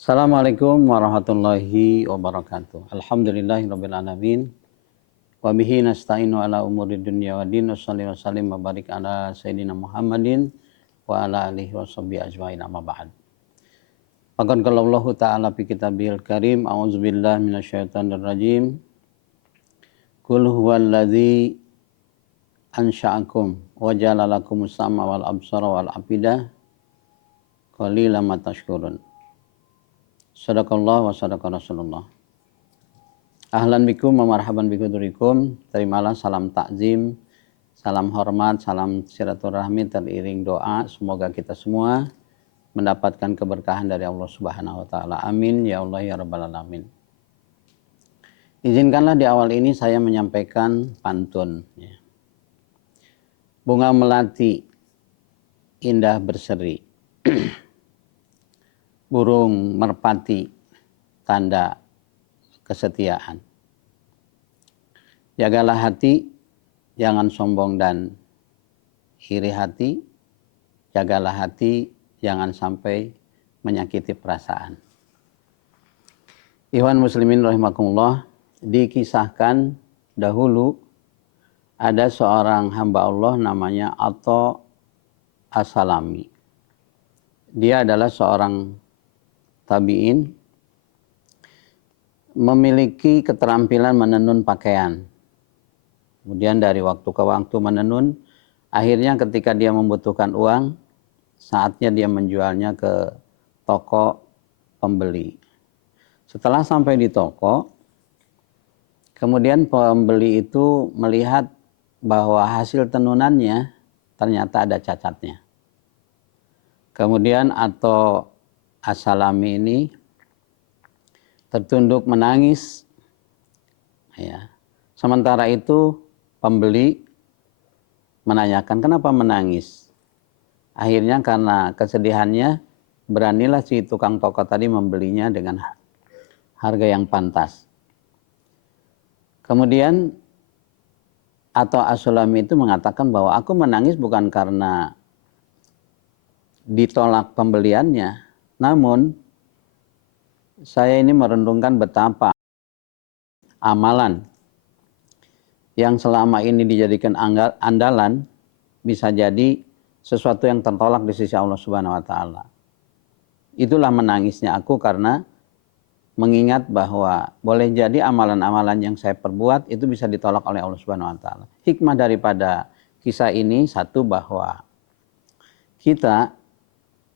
Assalamualaikum warahmatullahi wabarakatuh. Alhamdulillahirabbil alamin. Wa bihi nasta'inu ala umuri dunya waddin. Wassallallahu wasallim wa barik ala sayyidina Muhammadin wa ala alihi washabbihi ajmain, amma ba'd. Faqad qala Allah ta'ala fi kitabil karim, a'udzubillahi minasyaitonir rajim. Qul huwallazi ansha'akum wa ja'ala lakumus sam'a wal absara wal afida qalilan ma tashkurun. Sadaqallah wa sadaqa Rasulullah. Ahlan bikum wa marhaban bikudurikum. Terimalah salam takzim, salam hormat, salam silaturahmi teriring doa. Semoga kita semua mendapatkan keberkahan dari Allah Subhanahu wa taala. Amin ya Allah ya rabbal alamin. Izinkanlah di awal ini saya menyampaikan pantun. Bunga melati indah berseri. Burung merpati tanda kesetiaan. Jagalah hati, jangan sombong dan iri hati. Jagalah hati, jangan sampai menyakiti perasaan. Ikhwan muslimin rahimakumullah, dikisahkan dahulu ada seorang hamba Allah namanya Atha As-Salami. Dia adalah seorang tabi'in, memiliki keterampilan menenun pakaian. Kemudian dari waktu ke waktu menenun, akhirnya ketika dia membutuhkan uang, saatnya dia menjualnya ke toko pembeli. Setelah sampai di toko, kemudian pembeli itu melihat bahwa hasil tenunannya ternyata ada cacatnya. Kemudian Atha As-Salami ini tertunduk menangis. Sementara itu pembeli menanyakan kenapa menangis. Akhirnya karena kesedihannya beranilah si tukang toko tadi membelinya dengan harga yang pantas. Kemudian Atha As-Salami itu mengatakan bahwa aku menangis bukan karena ditolak pembeliannya, namun saya ini merenungkan betapa amalan yang selama ini dijadikan andalan bisa jadi sesuatu yang tertolak di sisi Allah Subhanahu wa taala. Itulah menangisnya aku karena mengingat bahwa boleh jadi amalan-amalan yang saya perbuat itu bisa ditolak oleh Allah Subhanahu wa taala. Hikmah daripada kisah ini satu, bahwa kita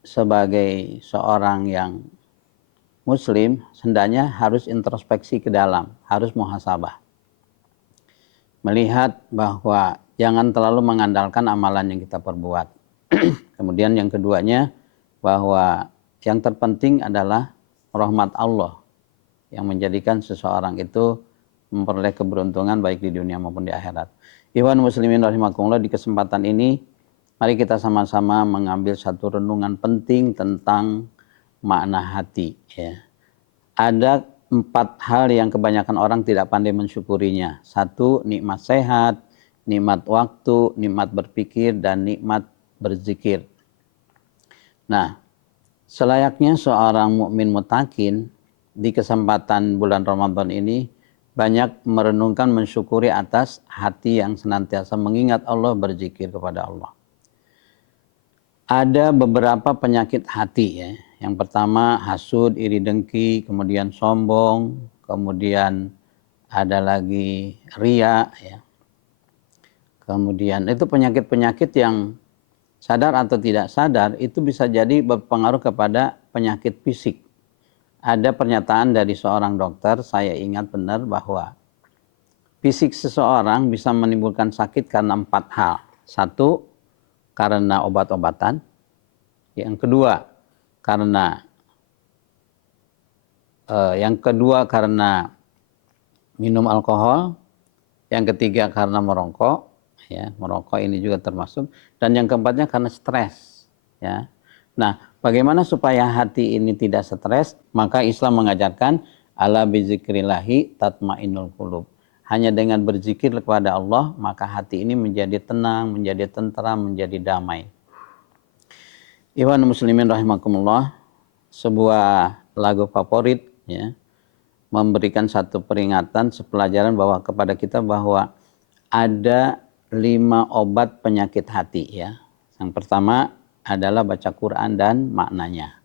sebagai seorang yang muslim hendaknya harus introspeksi ke dalam, harus muhasabah. Melihat bahwa jangan terlalu mengandalkan amalan yang kita perbuat. Kemudian yang keduanya, bahwa yang terpenting adalah rahmat Allah yang menjadikan seseorang itu memperoleh keberuntungan baik di dunia maupun di akhirat. Ikhwan muslimin rahimakumullah, di kesempatan ini mari kita sama-sama mengambil satu renungan penting tentang makna hati. Ada 4 hal yang kebanyakan orang tidak pandai mensyukurinya. 1, nikmat sehat, nikmat waktu, nikmat berpikir, dan nikmat berzikir. Nah, selayaknya seorang mukmin mutakin di kesempatan bulan Ramadan ini banyak merenungkan, mensyukuri atas hati yang senantiasa mengingat Allah, berzikir kepada Allah. Ada beberapa penyakit hati ya. Yang pertama hasud, iri dengki, kemudian sombong, kemudian ada lagi ria ya. Kemudian itu penyakit-penyakit yang sadar atau tidak sadar itu bisa jadi berpengaruh kepada penyakit fisik. Ada pernyataan dari seorang dokter, saya ingat benar, bahwa fisik seseorang bisa menimbulkan sakit karena 4 hal. 1, karena obat-obatan. Yang kedua karena minum alkohol. Yang ketiga karena merokok, ya, merokok ini juga termasuk. Dan yang keempatnya karena stres, ya. Nah, bagaimana supaya hati ini tidak stres? Maka Islam mengajarkan ala bizikrillahi tatmainnul qulub. Hanya dengan berzikir kepada Allah, maka hati ini menjadi tenang, menjadi tentram, menjadi damai. Ikhwan muslimin rahimakumullah, sebuah lagu favorit, ya, memberikan satu peringatan, pelajaran bahwa kepada kita bahwa ada 5 obat penyakit hati, ya. Yang pertama adalah baca Quran dan maknanya.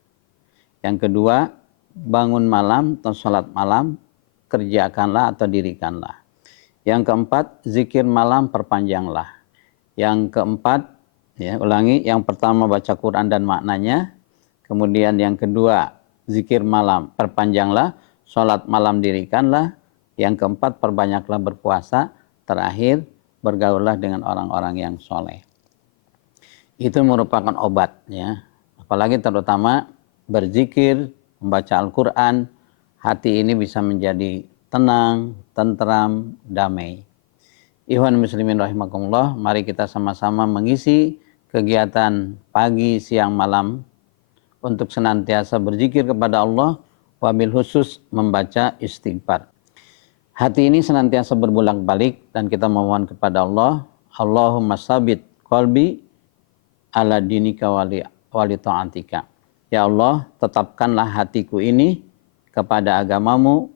Yang kedua, bangun malam atau sholat malam, kerjakanlah atau dirikanlah. Yang keempat, zikir malam perpanjanglah. Yang keempat, ya, ulangi, yang pertama baca Quran dan maknanya. Kemudian yang kedua, zikir malam perpanjanglah, sholat malam dirikanlah. Yang keempat, perbanyaklah berpuasa. Terakhir, bergaullah dengan orang-orang yang soleh. Itu merupakan obat, ya. Apalagi terutama berzikir, membaca Al-Quran, hati ini bisa menjadi tenang, tentram, damai. Ikhwan muslimin rahimakumullah, mari kita sama-sama mengisi kegiatan pagi, siang, malam untuk senantiasa berzikir kepada Allah, wabil khusus membaca istighfar. Hati ini senantiasa berbolak-balik dan kita memohon kepada Allah, Allahumma sabit qalbi ala dinika wali ta'atika. Ya Allah, tetapkanlah hatiku ini kepada agamamu,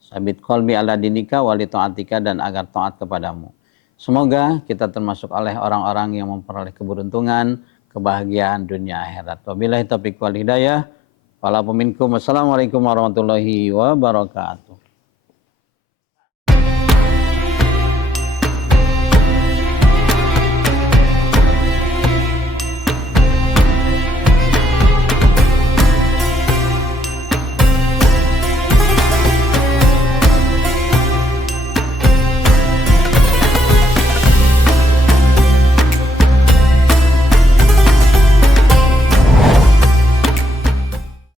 sabit qalbi ala dinika wali ta'atika, dan agar taat kepadamu. Semoga kita termasuk oleh orang-orang yang memperoleh keberuntungan, kebahagiaan dunia akhirat. Wabillahi taufiq wal hidayah. Walaupun minkum. Wassalamualaikum warahmatullahi wabarakatuh.